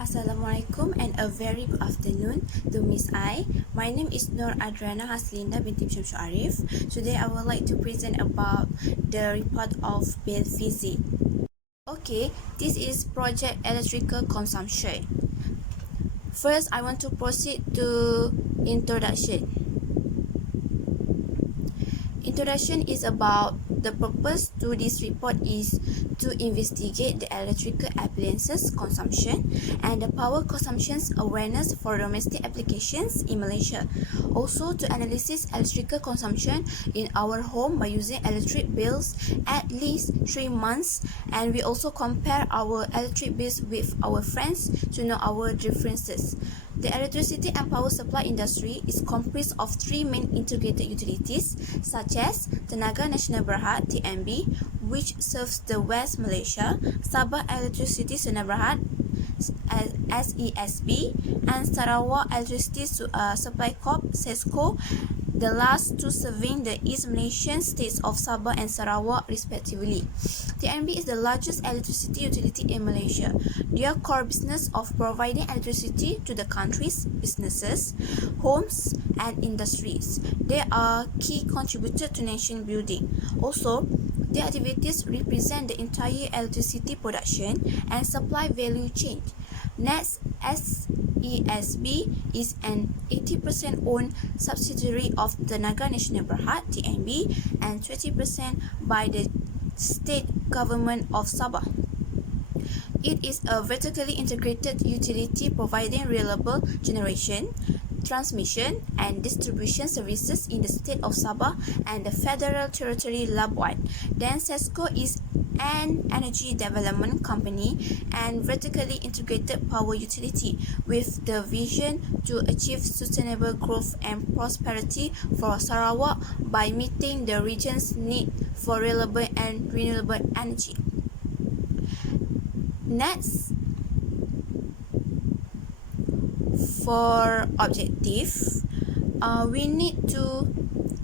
Assalamualaikum and a very good afternoon to Miss I. My name is Nur Adriana Haslinda binti Syamsul Arif. Today I would like to present about the report of Bill Fizi. Okay, this is project electrical consumption. First, I want to proceed to introduction. Introduction is about the purpose to this report is to investigate the electrical appliances consumption and the power consumption's awareness for domestic applications in Malaysia. Also to analyze electrical consumption in our home by using electric bills at least 3 months, and we also compare our electric bills with our friends to know our differences. The electricity and power supply industry is comprised of three main integrated utilities such as Tenaga Nasional Berhad (TNB), which serves the West Malaysia, Sabah Electricity Sdn Bhd (SESB), and Sarawak Electricity Supply Corp (SESCO), the last two serving the East Malaysian states of Sabah and Sarawak respectively. TNB is the largest electricity utility in Malaysia. Their core business of providing electricity to the country's businesses, homes and industries. They are key contributor to nation building. Also, their activities represent the entire electricity production and supply value chain. NETS SESB is an 80% owned subsidiary of Tenaga Nasional Berhad (TNB) and 20% by the state government of Sabah. It is a vertically integrated utility providing reliable generation, transmission and distribution services in the state of Sabah and the Federal Territory Labuan. Then SESCO is an energy development company and vertically integrated power utility with the vision to achieve sustainable growth and prosperity for Sarawak by meeting the region's need for reliable and renewable energy. Next, for objective, we need to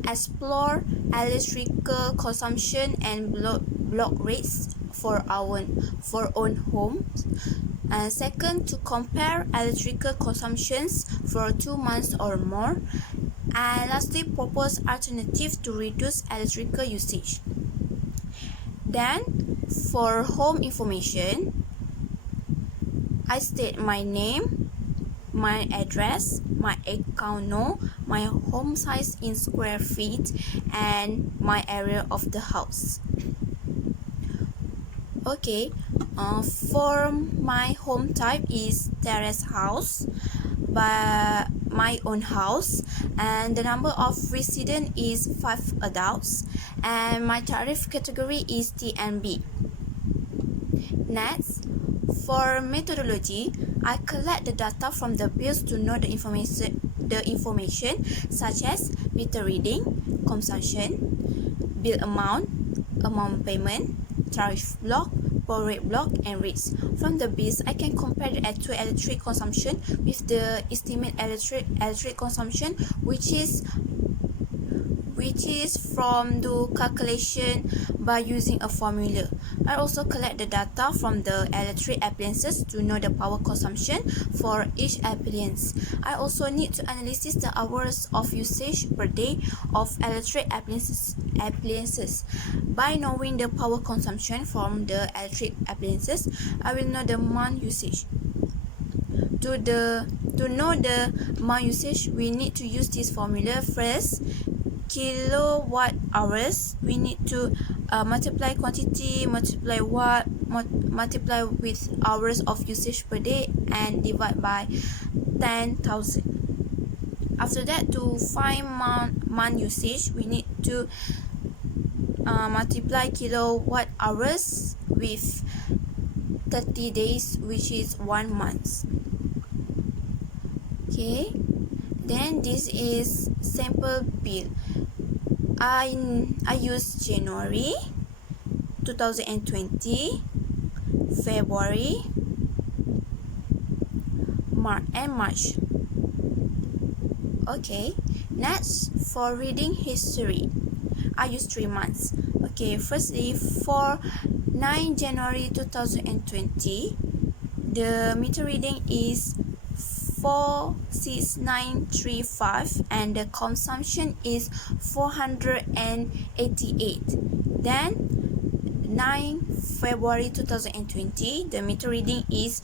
explore electrical consumption and block rates for our own homes. And second, to compare electrical consumptions for 2 months or more. And lastly, propose alternatives to reduce electrical usage. Then, for home information, I state my name, my address, my account no, my home size in square feet, and my area of the house. Okay, for my home type is terrace house, by my own house, and the number of residents is 5 adults, and my tariff category is TNB. Next, for methodology, I collect the data from the bills to know the information such as meter reading, consumption, bill amount payment, tariff block, power rate block, and rates. From the bills, I can compare the actual electric consumption with the estimate electric consumption, which is from the calculation by using a formula. I also collect the data from the electric appliances to know the power consumption for each appliance. I also need to analyze the hours of usage per day of electric appliances. By knowing the power consumption from the electric appliances, I will know the month usage. To know the month usage, we need to use this formula. First, kilowatt hours, we need to multiply quantity, multiply watt, multiply with hours of usage per day, and divide by 10,000. After that, to find month usage, we need to multiply kilowatt hours with 30 days, which is 1 month. Okay, then this is sample bill. I use January 2020, February, March. Okay, next, for reading history, I use 3 months. Okay, firstly, for 9 January 2020, the meter reading is 46935 and the consumption is 488. Then 9 February 2020, the meter reading is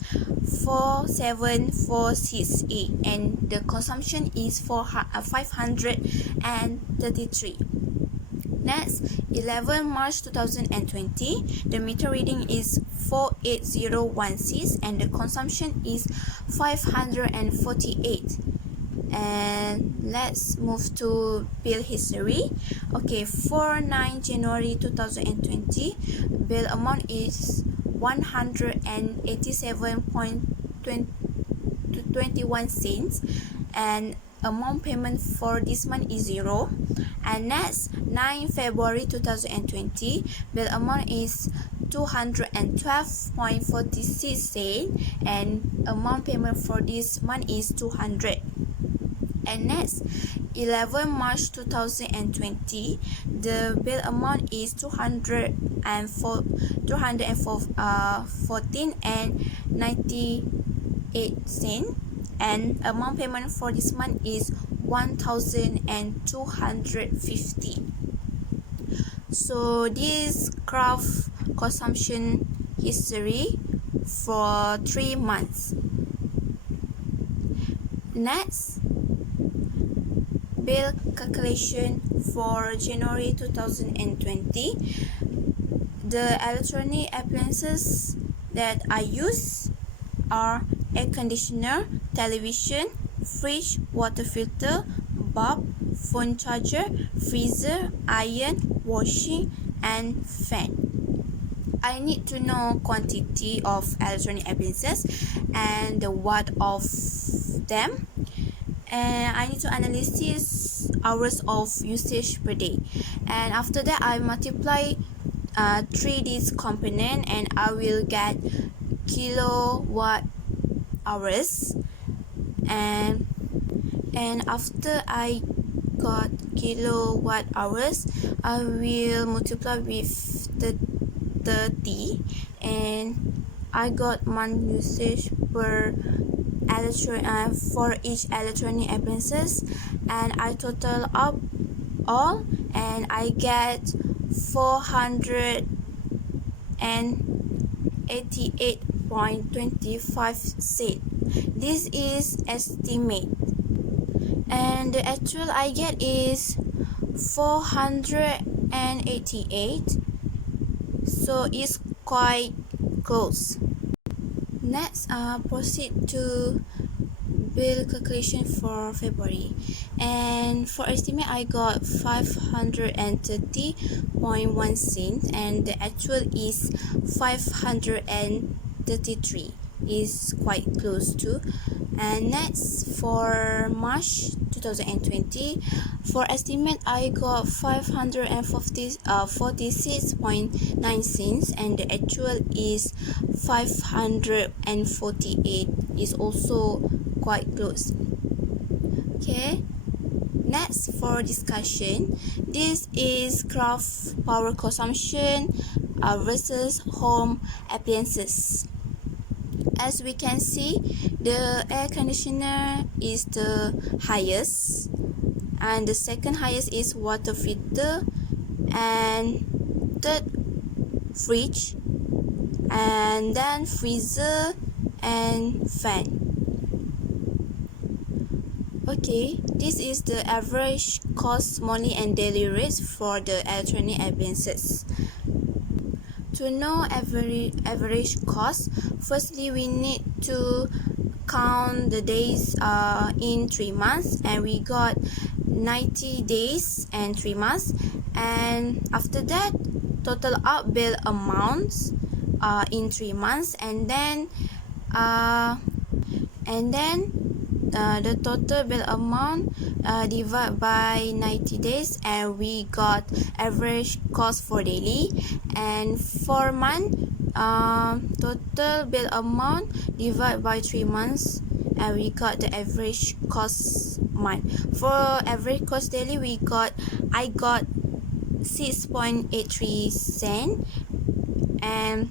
47468 and the consumption is 533. Next, 11 March 2020, the meter reading is 48016 and the consumption is 548. And let's move to bill history. Okay, for 9 January 2020, bill amount is 187.21 cents and amount payment for this month is 0. And next, 9 February 2020, bill amount is 212.46 cents and amount payment for this month is 200. And next, 11 March 2020, the bill amount is 214 and 98 cents and amount payment for this month is 1250. So this graph consumption history for 3 months. Next, bill calculation for January 2020. The electronic appliances that I use are air conditioner, television, fridge, water filter, bulb, phone charger, freezer, iron, washing, and fan. I need to know quantity of electronic appliances and the watt of them. And I need to analyze hours of usage per day. And after that, I multiply 3 this component and I will get kilowatt hours. And after I got kilowatt hours, I will multiply with 30 and I got month usage per for each electronic appliances, and I total up all and I get 488.25 cents. This is estimate, and the actual I get is 488, so it's quite close. Next, proceed to bill calculation for February, and for estimate I got 530.1 cents and the actual is 533, is quite close too. And next, for March 2020, for estimate I got 546.9 cents and the actual is 548, is also quite close. Okay, next for discussion, this is graph power consumption versus home appliances. As we can see, the air conditioner is the highest and the second highest is water filter, and third fridge, and then freezer and fan. Okay, this is the average cost monthly and daily rates for the electronic appliances. To know average cost, firstly we need to count the days in 3 months, and we got 90 days and 3 months, and after that total up bill amounts in 3 months, and then the total bill amount divided by 90 days, and we got average cost for daily. And for month, total bill amount divided by 3 months, and we got the average cost month. For average cost daily, I got 6.83 cents, and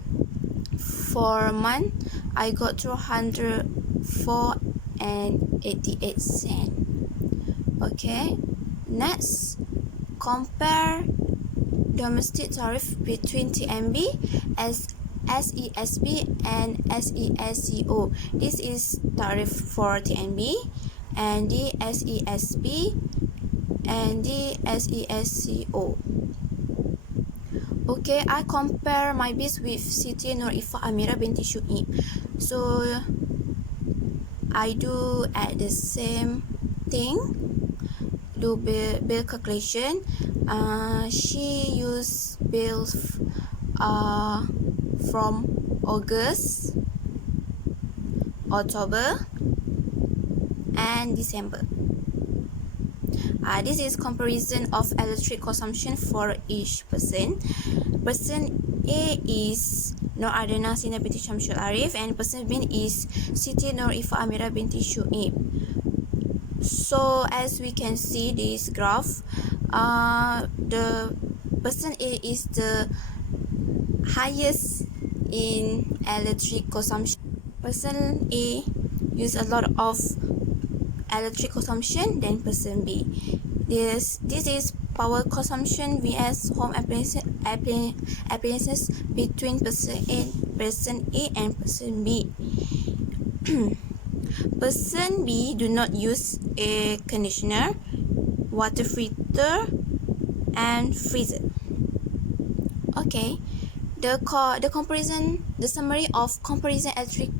for month I got 204.88 cents. Okay, next, compare domestic tariff between TNB, SESB and SESCO. This is tariff for TNB and the SESB and the SESCO. Okay, I compare my bills with Siti Nurifah Amirah binti Shuib. So I do at the same thing, do bill calculation. She used bills from August, October and December. This is comparison of electric consumption for each person. Person A is Nur Ardana Sina binti Syamsul Arif and person B is Siti Nurifah Amirah binti Shuib. So as we can see this graph, the person A is the highest in electric consumption. Person A use a lot of electric consumption than person B. This is power consumption vs home appliances between person A and person B. Person B do not use air conditioner, water filter and freezer. Okay, the summary of comparison electric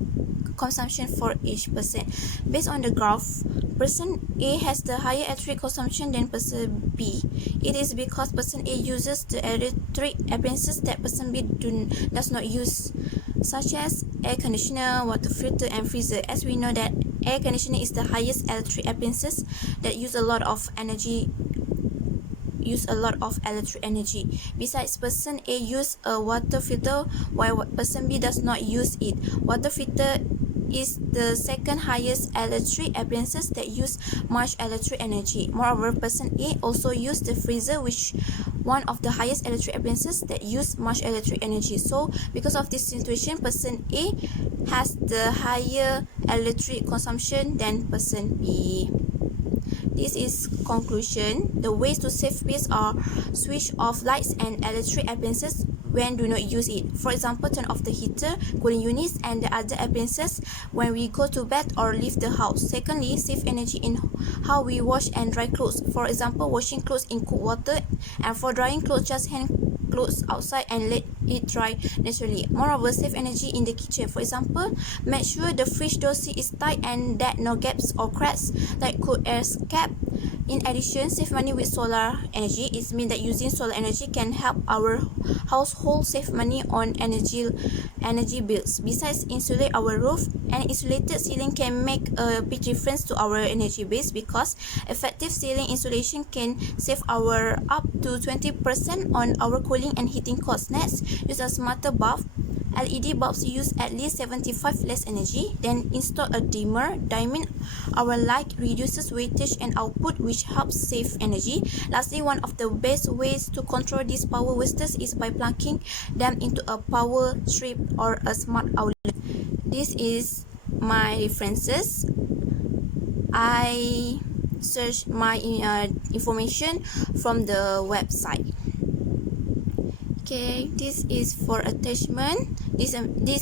consumption for each person. Based on the graph, person A has the higher electric consumption than person B. It is because person A uses the electric appliances that person B does not use, such as air conditioner, water filter and freezer. As we know that air conditioner is the highest electric appliances that use a lot of electric energy. Besides, person A use a water filter while person B does not use it. Water filter is the second highest electric appliances that use much electric energy. Moreover, person A also use the freezer, which one of the highest electric appliances that use much electric energy. So because of this situation, person A has the higher electric consumption than person B. This is conclusion. The ways to save space are switch off lights and electric appliances when do not use it. For example, turn off the heater, cooling units and the other appliances when we go to bed or leave the house. Secondly, save energy in how we wash and dry clothes. For example, washing clothes in cold water, and for drying clothes, just hang clothes outside and let it dry naturally. Moreover, save energy in the kitchen. For example, make sure the fridge door seal is tight and that no gaps or cracks that could escape. In addition, save money with solar energy. It means that using solar energy can help our household save money on energy bills. Besides, insulate our roof. An insulated ceiling can make a big difference to our energy bills because effective ceiling insulation can save our up to 20% on our cooling and heating costs. Next, use a smarter bulb. LED bulbs use at least 75 less energy. Then install a dimmer. Dimming our light reduces wattage and output, which helps save energy. Lastly, one of the best ways to control these power wasters is by plugging them into a power strip or a smart outlet. This is my references. I searched my information from the website. Okay, this is for attachment. This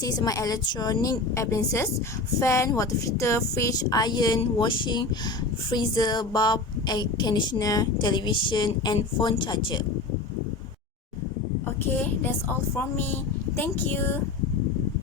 is my electronic appliances: fan, water filter, fridge, iron, washing, freezer, bulb, air conditioner, television and phone charger. Okay, that's all from me. Thank you.